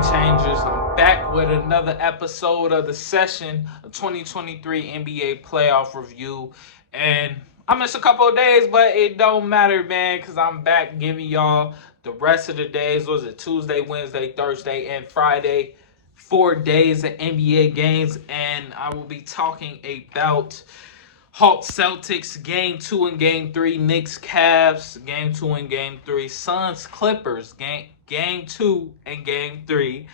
game changers. I'm back with another episode of the session of 2023 NBA playoff review. And I missed a couple of days, but it don't matter, man, because I'm back giving y'all the rest of the days. Was it Tuesday, Wednesday, Thursday, and Friday? 4 days of NBA games. And I will be talking about Hawks Celtics game 2 and game 3, Knicks Cavs game 2 and game 3, Suns Clippers game 2 and game 3,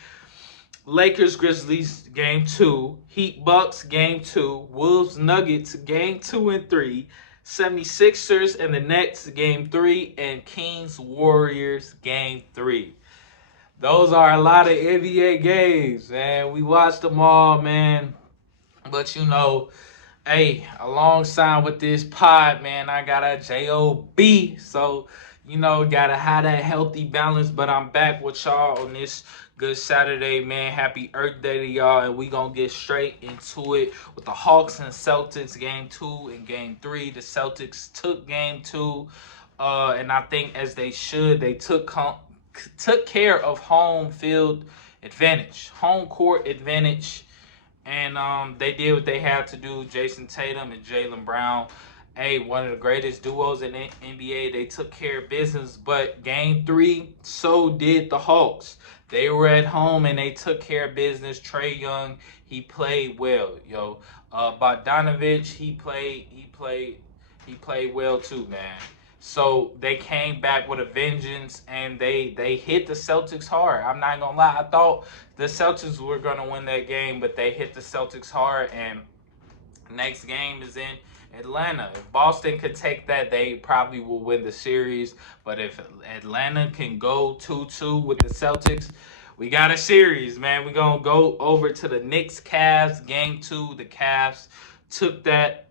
Lakers Grizzlies game 2, Heat Bucks game 2, Wolves Nuggets game 2 and 3, 76ers and the Nets game 3, and Kings Warriors game 3. Those are a lot of NBA games, man. We watched them all, man. But hey, alongside with this pod, man, I got a JOB. So, gotta have that healthy balance. But I'm back with y'all on this good Saturday, man. Happy Earth Day to y'all. And we gonna get straight into it with the Hawks and Celtics game 2 and game 3. The Celtics took game 2. And I think as they should, they took care of home field advantage, home court advantage. And they did what they had to do. Jason Tatum and Jaylen Brown, one of the greatest duos in the NBA. They took care of business. But game 3, so did the Hawks. They were at home and they took care of business. Trae Young, he played well, yo. Bogdanovich, he played well too, man. So they came back with a vengeance and they hit the Celtics hard. I'm not gonna lie. I thought the Celtics were gonna win that game, but they hit the Celtics hard. And next game is in Atlanta. If Boston could take that, they probably will win the series. But if Atlanta can go 2-2 with the Celtics, we got a series, man. We're gonna go over to the Knicks Cavs game 2. The Cavs took that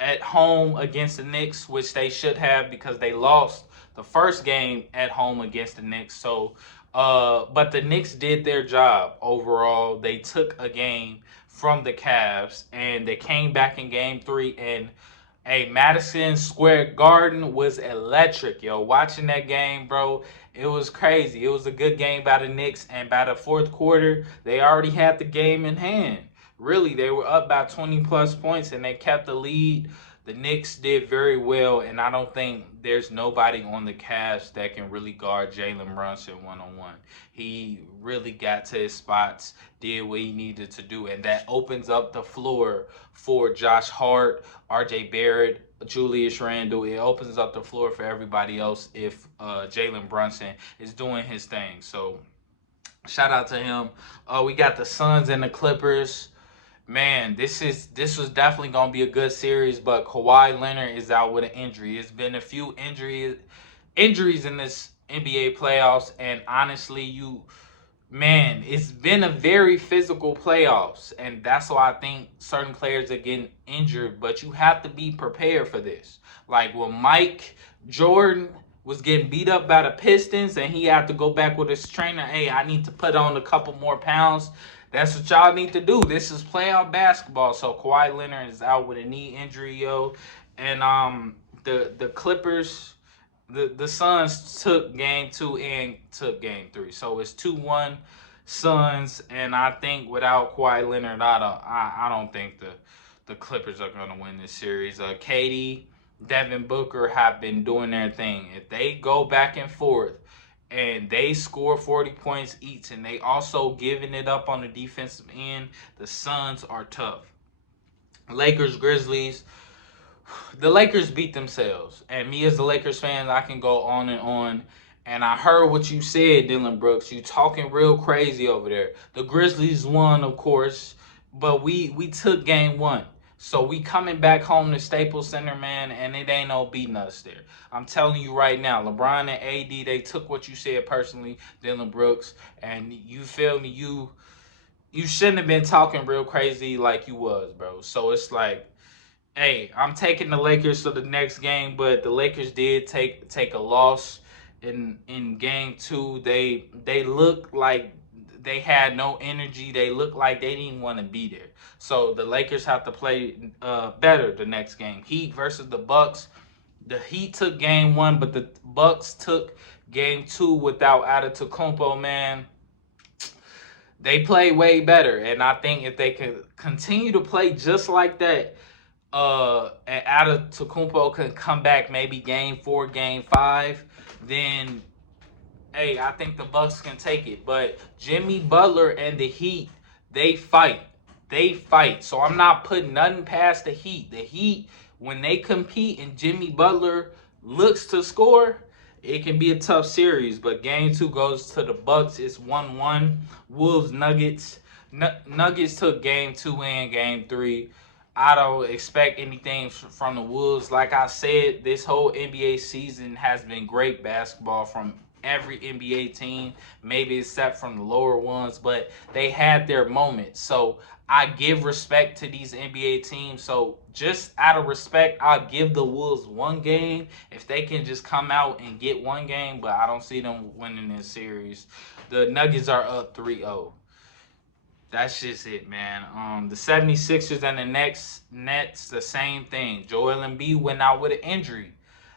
at home against the Knicks, which they should have because they lost the first game at home against the Knicks. So, but the Knicks did their job overall. They took a game from the Cavs and they came back in game 3, and Madison Square Garden was electric, yo. Watching that game, bro, it was crazy. It was a good game by the Knicks, and by the fourth quarter, they already had the game in hand. Really, they were up by 20 plus points and they kept the lead. The Knicks did very well, and I don't think there's nobody on the Cavs that can really guard Jalen Brunson one-on-one. He really got to his spots, did what he needed to do, and that opens up the floor for Josh Hart, RJ Barrett, Julius Randle. It opens up the floor for everybody else if Jalen Brunson is doing his thing. So shout out to him. We got the Suns and the Clippers. Man, this was definitely gonna be a good series, but Kawhi Leonard is out with an injury. It's been a few injuries in this NBA playoffs, and honestly, it's been a very physical playoffs, and that's why I think certain players are getting injured. But you have to be prepared for this. Like when Mike Jordan was getting beat up by the Pistons, and he had to go back with his trainer. Hey, I need to put on a couple more pounds. That's what y'all need to do. This is playoff basketball. So Kawhi Leonard is out with a knee injury, yo. And the Clippers, the Suns took game 2 and took game 3. So it's 2-1 Suns. And I think without Kawhi Leonard, I don't think the Clippers are gonna win this series. KD, Devin Booker have been doing their thing. If they go back and forth and they score 40 points each, and they also giving it up on the defensive end, the Suns are tough. Lakers, Grizzlies. The Lakers beat themselves. And me as a Lakers fan, I can go on and on. And I heard what you said, Dylan Brooks. You talking real crazy over there. The Grizzlies won, of course, but we took game 1. So we coming back home to Staples Center, man, and it ain't no beating us there. I'm telling you right now, LeBron and AD, they took what you said personally, Dylan Brooks, and you feel me? You shouldn't have been talking real crazy like you was, bro. So it's like, hey, I'm taking the Lakers to the next game, but the Lakers did take a loss in game 2. They looked like they had no energy. They looked like they didn't want to be there. So the Lakers have to play better the next game. Heat versus the Bucks. The Heat took game 1, but the Bucks took game 2 without Antetokounmpo, man. They play way better, and I think if they can continue to play just like that, and Antetokounmpo can come back maybe game 4, game 5, then hey, I think the Bucks can take it. But Jimmy Butler and the Heat, they fight. They fight. So I'm not putting nothing past the Heat. The Heat, when they compete and Jimmy Butler looks to score, it can be a tough series. But game 2 goes to the Bucks. It's 1-1. Wolves, Nuggets. Nuggets took game 2 and game 3. I don't expect anything from the Wolves. Like I said, this whole NBA season has been great basketball from every NBA team, maybe except from the lower ones, but they had their moments. So I give respect to these NBA teams. So just out of respect, I'll give the Wolves one game if they can just come out and get one game, but I don't see them winning this series. The Nuggets are up 3-0. That's just it, man. The 76ers and the Nets, the same thing. Joel Embiid went out with an injury.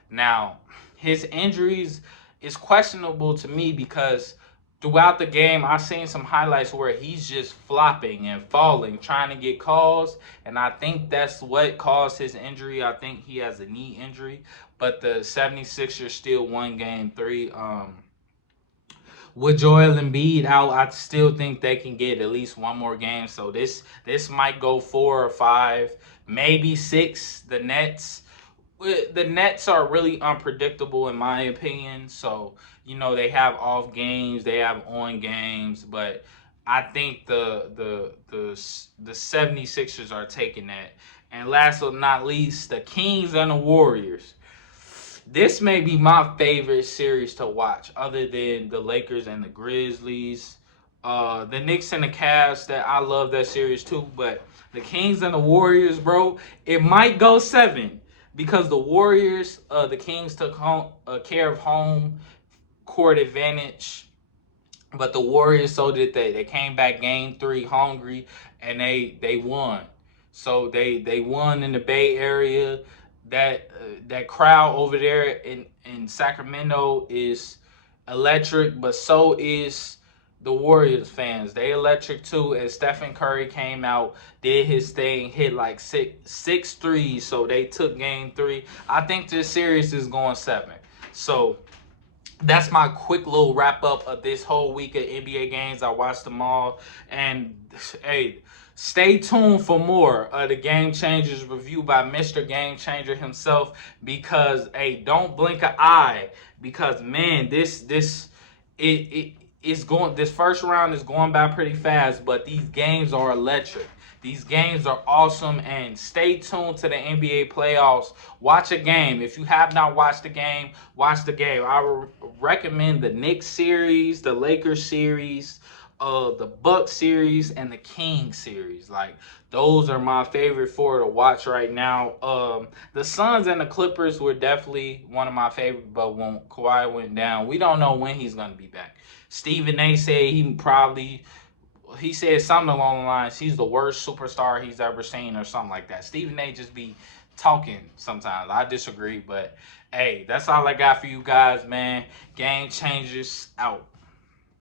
Now, his injuries is questionable to me because throughout the game, I've seen some highlights where he's just flopping and falling, trying to get calls, and I think that's what caused his injury. I think he has a knee injury, but the 76ers still won game 3. With Joel Embiid out, I still think they can get at least one more game. So this might go 4 or 5, maybe 6. The Nets are really unpredictable in my opinion. So, they have off games, they have on games, but I think the 76ers are taking that. And last but not least, the Kings and the Warriors. This may be my favorite series to watch, other than the Lakers and the Grizzlies. The Knicks and the Cavs, that I love that series too. But the Kings and the Warriors, bro, it might go 7 because the Warriors, the Kings took care of home court advantage, but the Warriors, so did they. They came back game 3 hungry, and they won. So they won in the Bay Area. That crowd over there in Sacramento is electric, but so is the Warriors fans. They electric too. And Stephen Curry came out, did his thing, hit like six threes. So they took game 3. I think this series is going 7. So that's my quick little wrap up of this whole week of NBA games. I watched them all, and hey, stay tuned for more of the Game Changers review by Mr. Game Changer himself. Because hey, don't blink an eye. Because man, this first round is going by pretty fast. But these games are electric. These games are awesome, and stay tuned to the NBA playoffs. Watch a game. If you have not watched the game, watch the game. I would recommend the Knicks series, the Lakers series, the Bucks series, and the Kings series. Like, those are my favorite 4 to watch right now. The Suns and the Clippers were definitely one of my favorite, but when Kawhi went down, we don't know when he's going to be back. Stephen A. said he said something along the lines, he's the worst superstar he's ever seen or something like that. Stephen A. just be talking sometimes. I disagree, but hey, that's all I got for you guys, man. Game Changers out.